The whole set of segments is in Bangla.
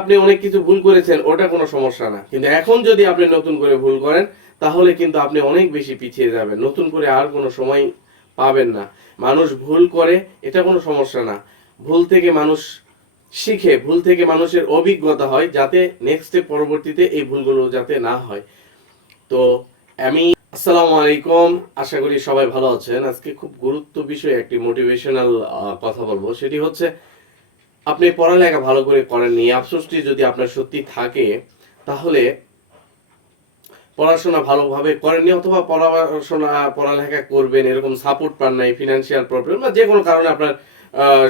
আপনি অনেক কিছু ভুল করেছেন, ওটা কোনো সমস্যা না, কিন্তু এখন যদি আপনি নতুন করে ভুল করেন তাহলে কিন্তু আপনি অনেক বেশি পিছিয়ে যাবেন, নতুন করে আর কোনো সময় পাবেন না। মানুষ ভুল করে, এটা কোনো সমস্যা না। ভুল থেকে মানুষ শিখে, ভুল থেকে মানুষের অভিজ্ঞতা হয়, যাতে নেক্সটে পরবর্তীতে এই ভুলগুলো যাতে না হয়। তো আমি আসসালামু আলাইকুম, আশা করি সবাই ভালো আছেন। আজকে খুব গুরুত্ব বিষয়ে একটি মোটিভেশনাল কথা বলবো, সেটি হচ্ছে আপনি পড়ালেখা ভালো করে করেননি, আফসোসটি যদি আপনার সত্যি থাকে, তাহলে পড়াশোনা ভালোভাবে করেননি, অথবা পড়ালেখা করবেন এরকম সাপোর্ট পান নাই, ফিনান্সিয়াল প্রবলেম বা যে কোনো কারণে আপনার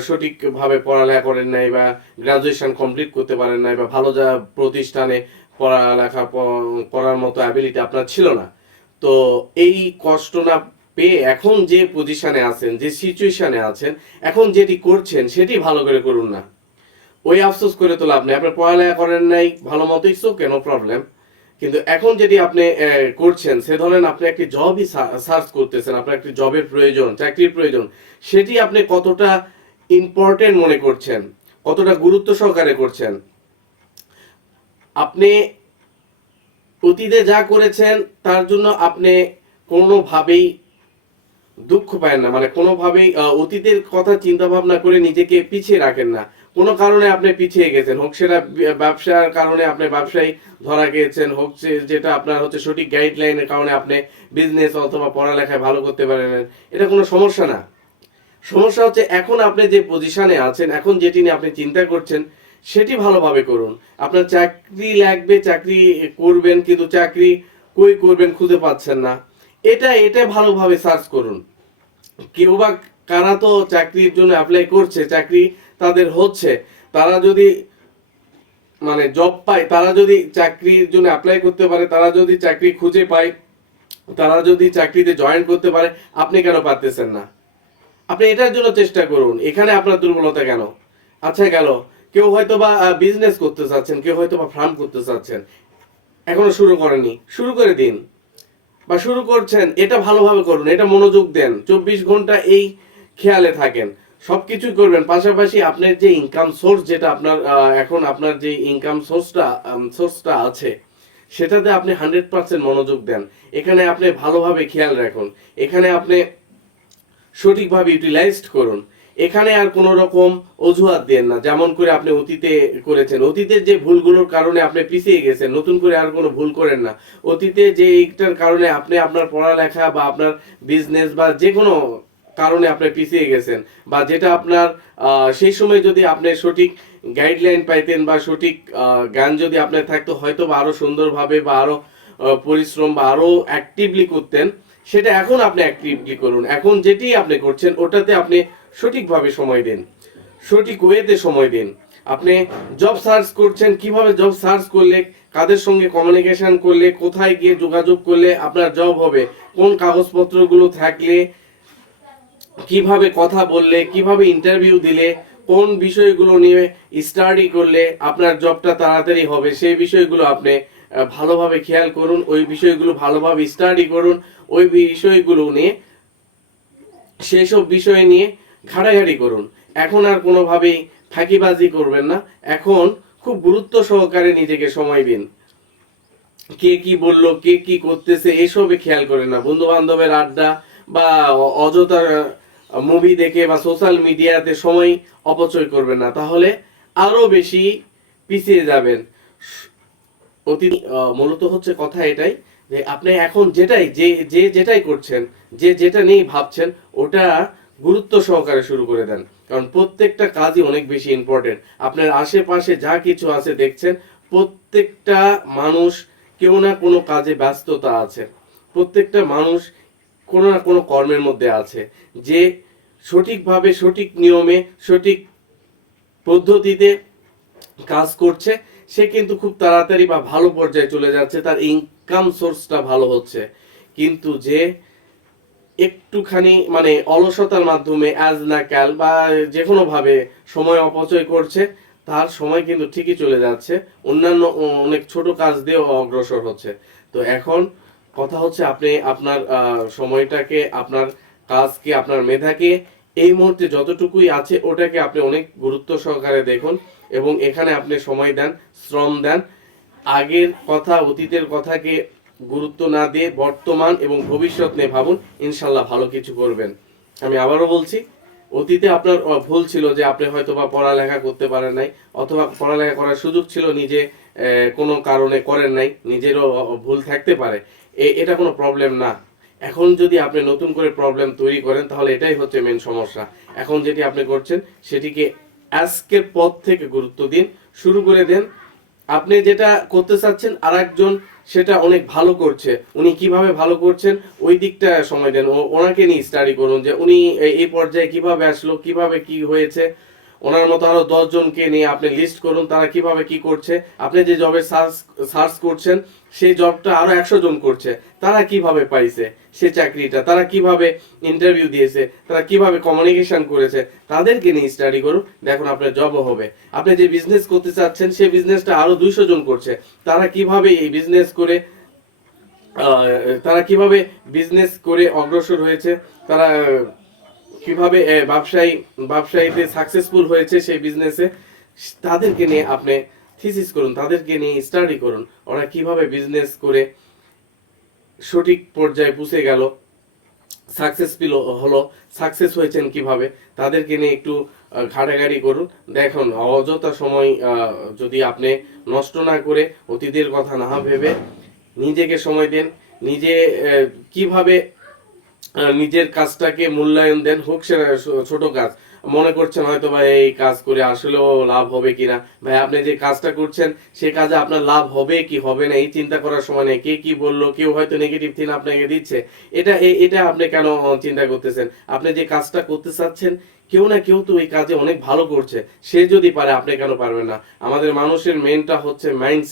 সঠিকভাবে পড়ালেখা করেন নাই, বা গ্রাজুয়েশন কমপ্লিট করতে পারেন নাই, বা ভালো যা প্রতিষ্ঠানে পড়ালেখা করার মতো অ্যাবিলিটি আপনার ছিল না। তো এই কষ্ট না পেয়ে এখন যে পজিশনে আছেন, যে সিচুয়েশনে আছেন, এখন যেটি করছেন সেটি ভালো করে করুন না। ওই আফসোস করে তো লাভ নেই। আপনি পড়ালেখা করেন নাই ভালো মতো, ইটস ওকে, নো প্রবলেম। কিন্তু এখন যেটি আপনি করছেন, সে ধরেন আপনি একটি জবই সার্চ করতেছেন, আপনার একটি জবের প্রয়োজন, চাকরির প্রয়োজন, সেটি আপনি কতটা ইম্পর্টেন্ট মনে করছেন, কতটা গুরুত্ব সহকারে করছেন। আপনি অতীতে যা করেছেন তার জন্য আপনি কোনোভাবেই দুঃখ পায় না, মানে কোনোভাবেই অতীতের কথা চিন্তা ভাবনা করে নিজেকে পিছিয়ে রাখেন না। কোনো কারণে আপনি পিছিয়ে গেছেন, হোক সেটা ব্যবসার কারণে আপনি ব্যবসায়ী ধরা গিয়েছেন, হোক যেটা আপনার হচ্ছে সঠিক গাইডলাইনের কারণে আপনি বিজনেস অথবা পড়ালেখায় ভালো করতে পারেন, এটা কোনো সমস্যা না। সমস্যা হচ্ছে এখন আপনি যে পজিশনে আছেন, এখন যেটি নিয়ে আপনি চিন্তা করছেন, সেটি ভালোভাবে করুন। আপনার চাকরি লাগবে, চাকরি করবেন, কিন্তু চাকরি কই করবেন খুঁজে পাচ্ছেন না, এটা ভালোভাবে সার্চ করুন। কেউ বা কারা তো চাকরির জন্য অ্যাপ্লাই করছে, চাকরি তাদের হচ্ছে, তারা যদি মানে জব পায়, তারা যদি চাকরির জন্য অ্যাপ্লাই করতে পারে, তারা যদি চাকরি খুঁজে পায়, তারা যদি চাকরিতে জয়েন করতে পারে, আপনি কেন পারতেছেন না? আপনি এটার জন্য চেষ্টা করুন। এখানে আপনার দুর্বলতা কেন? আচ্ছা গেল, কেউ হয়তো বা বিজনেস করতে চাচ্ছেন, কেউ হয়তো বা ফার্ম করতে চাচ্ছেন, এখনো শুরু করেনি, শুরু করে দিন। বা শুরু করছেন, এটা ভালোভাবে করুন, এটা মনোযোগ দেন, 24 ঘন্টা এই খেয়ালে থাকেন, সবকিছুই করবেন। পাশাপাশি আপনার যে ইনকাম সোর্স, যেটা আপনার এখন আপনার যে ইনকাম সোর্সটা আছে, সেটাতে আপনি 100% মনোযোগ দেন। এখানে আপনি ভালোভাবে খেয়াল রাখুন, এখানে আপনি সঠিকভাবে ইউটিলাইজড করুন। এখানে আর কোনো রকম অজুহাত দেন না, যেমন করে আপনি অতীতে করেছেন। অতীতের যে ভুলগুলোর কারণে আপনি পিছিয়ে গেছেন, নতুন করে আর কোনো ভুল করেন না। অতীতে যে এইটার কারণে আপনি আপনার পড়ালেখা বা আপনার বিজনেস বা যে কোনো কারণে আপনি পিছিয়ে গেছেন, বা যেটা আপনার সেই সময় যদি আপনি সঠিক গাইডলাইন পাইতেন বা সঠিক জ্ঞান যদি আপনার থাকতো, হয়তো বা আরো সুন্দরভাবে বা আরো পরিশ্রম বা আরো অ্যাক্টিভলি করতেন, সেটা এখন আপনি অ্যাক্টিভলি করুন। এখন যেটি আপনি করছেন ওটাতে আপনি সঠিকভাবে সময় দিন, সঠিক ওয়েতে সময় দিন। আপনি জব সার্চ করছেন, কিভাবে জব সার্চ করলে, কাদের সঙ্গে কমিউনিকেশন করলে, কোথায় গিয়ে যোগাযোগ করলে আপনার জব হবে, কোন কাগজপত্রগুলো থাকলে, কিভাবে কথা বললে, কিভাবে ইন্টারভিউ দিলে, কোন বিষয়গুলো নিয়ে স্টাডি করলে আপনার জবটা তাড়াতাড়ি হবে, সেই বিষয়গুলো আপনি ভালোভাবে খেয়াল করুন, ওই বিষয়গুলো ভালোভাবে স্টাডি করুন, ওই বিষয়গুলো নিয়ে, সেসব বিষয় নিয়ে ঘাটাঘাটি করুন। এখন আর কোনোভাবেই ফাঁকিবাজি করবেন না, এখন খুব গুরুত্ব সহকারে নিজেকে সময় দিন। কে কি বলল, কে কি করতেছে, এসবে খেয়াল করেন না। বন্ধু বান্ধবের আড্ডা বা অযথা মুভি দেখে বা সোশ্যাল মিডিয়াতে সময় অপচয় করবেন না, তাহলে আরো বেশি পিছিয়ে যাবেন। অতীত মূলত হচ্ছে কথা এটাই, যে আপনি এখন যেটাই যেটাই করছেন, যেটা নিয়ে ভাবছেন, ওটা গুরুত্ব সহকারে শুরু করে দেন। কারণ প্রত্যেকটা কাজই অনেক বেশি ইম্পর্টেন্ট। আপনার আশেপাশে যা কিছু আছে দেখছেন, প্রত্যেকটা মানুষ কেউ না কোনো কাজে ব্যস্ততা আছে, প্রত্যেকটা মানুষ কোনো না কোনো কর্মের মধ্যে আছে। যে সঠিকভাবে, সঠিক নিয়মে, সঠিক পদ্ধতিতে কাজ করছে, সে কিন্তু খুব তাড়াতাড়ি বা ভালো পর্যায়ে চলে যাচ্ছে, তার ইনকাম সোর্সটা ভালো হচ্ছে। কিন্তু যে একটুখানি মানে অলসতার মাধ্যমে আজ না কাল বা যে কোনো ভাবে সময় অপচয় করছে, তার সময় কিন্তু ঠিকই চলে যাচ্ছে, অন্যান্য অনেক ছোট কাজ দিয়েও অগ্রসর হচ্ছে। তো এখন কথা হচ্ছে, আপনি আপনার সময়টাকে, আপনার কাজকে, আপনার মেধাকে এই মুহূর্তে যতটুকুই আছে ওটাকে আপনি অনেক গুরুত্ব সহকারে দেখুন। এবং এখানে আপনি সময় দেন, শ্রম দেন। আগের কথা, অতীতের কথাকে গুরুত্ব না দিয়ে বর্তমান এবং ভবিষ্যৎ নিয়ে ভাবুন, ইনশাল্লাহ ভালো কিছু করবেন। আমি আবারও বলছি, অতীতে আপনার ভুল ছিল যে আপনি হয়তো বা পড়ালেখা করতে পারেন নাই, অথবা পড়ালেখা করার সুযোগ ছিল, নিজে কোনো কারণে করেন নাই, নিজেরও ভুল থাকতে পারে, এটা কোনো প্রবলেম না। এখন যদি আপনি নতুন করে প্রবলেম তৈরি করেন, তাহলে এটাই হচ্ছে মেন সমস্যা। এখন যেটি আপনি করছেন সেটিকে আজকের পর থেকে গুরুত্ব দিন, শুরু করে দেন। আপনি যেটা করতে চাচ্ছেন আর একজন সেটা অনেক ভালো করছে, উনি কিভাবে ভালো করছেন ওই দিকটা সময় দেন, ওনাকে নিয়ে স্টাডি করুন যে উনি এই পর্যায়ে কিভাবে আসলো, কিভাবে কি হয়েছে। ওনার মতো আরো 10 জনকে নিয়ে আপনি লিস্ট করুন তারা কিভাবে কি করছে। আপনি যে জবে সার্চ করছেন সেই জবটা আরো 100 জন করছে, তারা কিভাবে পাইছে সে চাকরিটা, তারা কিভাবে ইন্টারভিউ দিয়েছে, তারা কিভাবে কমিউনিকেশন করেছে, তাদেরকে নিয়ে স্টাডি করুন, দেখুন আপনার জবও হবে। আপনি যে বিজনেস করতে চাচ্ছেন সেই বিজনেসটা আরো 200 জন করছে, তারা কিভাবে এই বিজনেস করে অগ্রসর হয়েছে, তারা কিভাবে ব্যবসায়ীতে সাকসেসফুল হয়েছে সেই বিজনেসে, তাদেরকে নিয়ে আপনি থিসিস করুন, তাদেরকে নিয়ে স্টাডি করুন, ওরা কিভাবে বিজনেস করে সঠিক পর্যায়ে পৌঁছে গেল, সাকসেসফুল হলো, সাকসেস হয়েছেন কিভাবে, তাদেরকে নিয়ে একটু ঘাটাঘাটি করুন। দেখুন, অযথা সময় যদি আপনি নষ্ট না করে, অতীতের কথা না ভেবে নিজেকে সময় দেন, নিজে কিভাবে নিজের কাজটাকে মূল্যায়ন দেন, হোক সেটা ছোট কাজ। মনে করছেন হয়তো ভাই এই কাজ করে আসলেও লাভ হবে কিনা, ভাই আপনি যে কাজটা করছেন সেই কাজে আপনার লাভ হবে কি হবে না এই চিন্তা করার সময় নেই। কে কি বললো, কেউ হয়তো নেগেটিভ থিং আপনাকে দিচ্ছে, এটা আপনি কেন চিন্তা করতেছেন? আপনি যে কাজটা করতে চাচ্ছেন, কেউ না কেউ তো এই কাজে অনেক ভালো করছে, সে যদি পারে আপনি কেন পারবেন না? আমাদের মানুষের মেনটা হচ্ছে মাইন্ড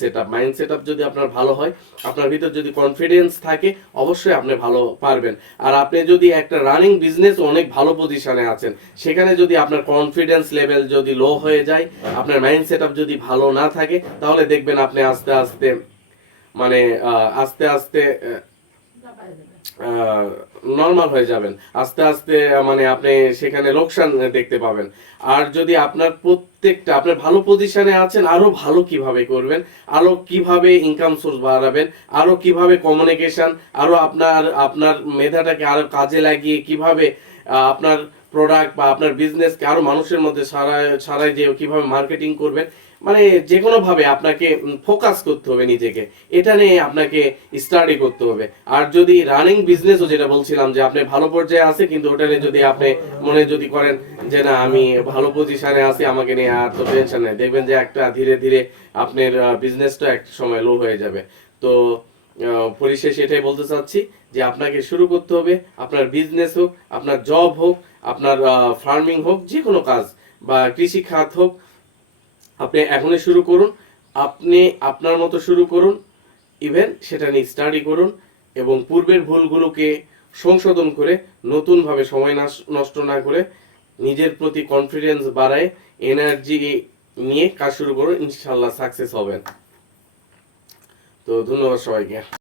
সেট আপ যদি আপনার ভালো হয়, আপনার ভিতর যদি কনফিডেন্স থাকে, অবশ্যই আপনি ভালো পারবেন। আর আপনি যদি একটা রানিং বিজনেস অনেক ভালো পজিশনে আছেন, সেখানে যদি আপনার কনফিডেন্স লেভেল যদি লো হয়ে যায়, আপনার মাইন্ড সেট আপ যদি ভালো না থাকে, তাহলে দেখবেন আপনি আস্তে আস্তে মানে আস্তে আস্তে নর্মাল হয়ে যাবেন, আস্তে আস্তে মানে আপনি সেখানে লোকসান দেখতে পাবেন। আর যদি আপনার প্রত্যেকটা, আপনার ভালো পজিশনে আছেন, আরো ভালো কিভাবে করবেন, আরো কিভাবে ইনকাম সোর্স বাড়াবেন, আরো কিভাবে কমিউনিকেশন, আরো আপনার আপনার মেধাটাকে আরো কাজে লাগিয়ে কিভাবে আপনার প্রোডাক্ট বা আপনার বিজনেসকে আরো মানুষের মধ্যে ছড়ায় যে কিভাবে মার্কেটিং করবেন, মানে যে কোনো ভাবে আপনাকে ফোকাস করতে হবে নিজেকে, এটা নিয়ে আপনাকে স্টাডি করতে হবে। আর যদি রানিং বিজনেসও, যেটা বলছিলাম যে আপনি ভালো পর্যায়ে আছে কিন্তু ওটা নিয়ে যদি আপনি মনে যদি করেন যে না আমি ভালো পজিশনে আছি, আমাকে নিয়ে আর তো টেনশন নেই, দেখবেন যে একটা ধীরে ধীরে আপনার বিজনেসটা একটা সময় লো হয়ে যাবে। তো পরিশেষে এটাই বলতে চাচ্ছি যে আপনাকে শুরু করতে হবে, আপনার বিজনেস হোক, আপনার জব হোক, আপনার ফার্মিং হোক, যে কোনো কাজ বা কৃষি খাত হোক, আপনি এখনই শুরু করুন, আপনি আপনার মতো শুরু করুন, ইভেন সেটা নিয়ে স্টাডি করুন এবং পূর্বের ভুলগুলোকে সংশোধন করে নতুনভাবে সময় নষ্ট না করে নিজের প্রতি কনফিডেন্স বাড়ায় এনার্জি নিয়ে কাজ শুরু করুন, ইনশাল্লাহ সাকসেস হবেন। তো ধন্যবাদ সবাইকে।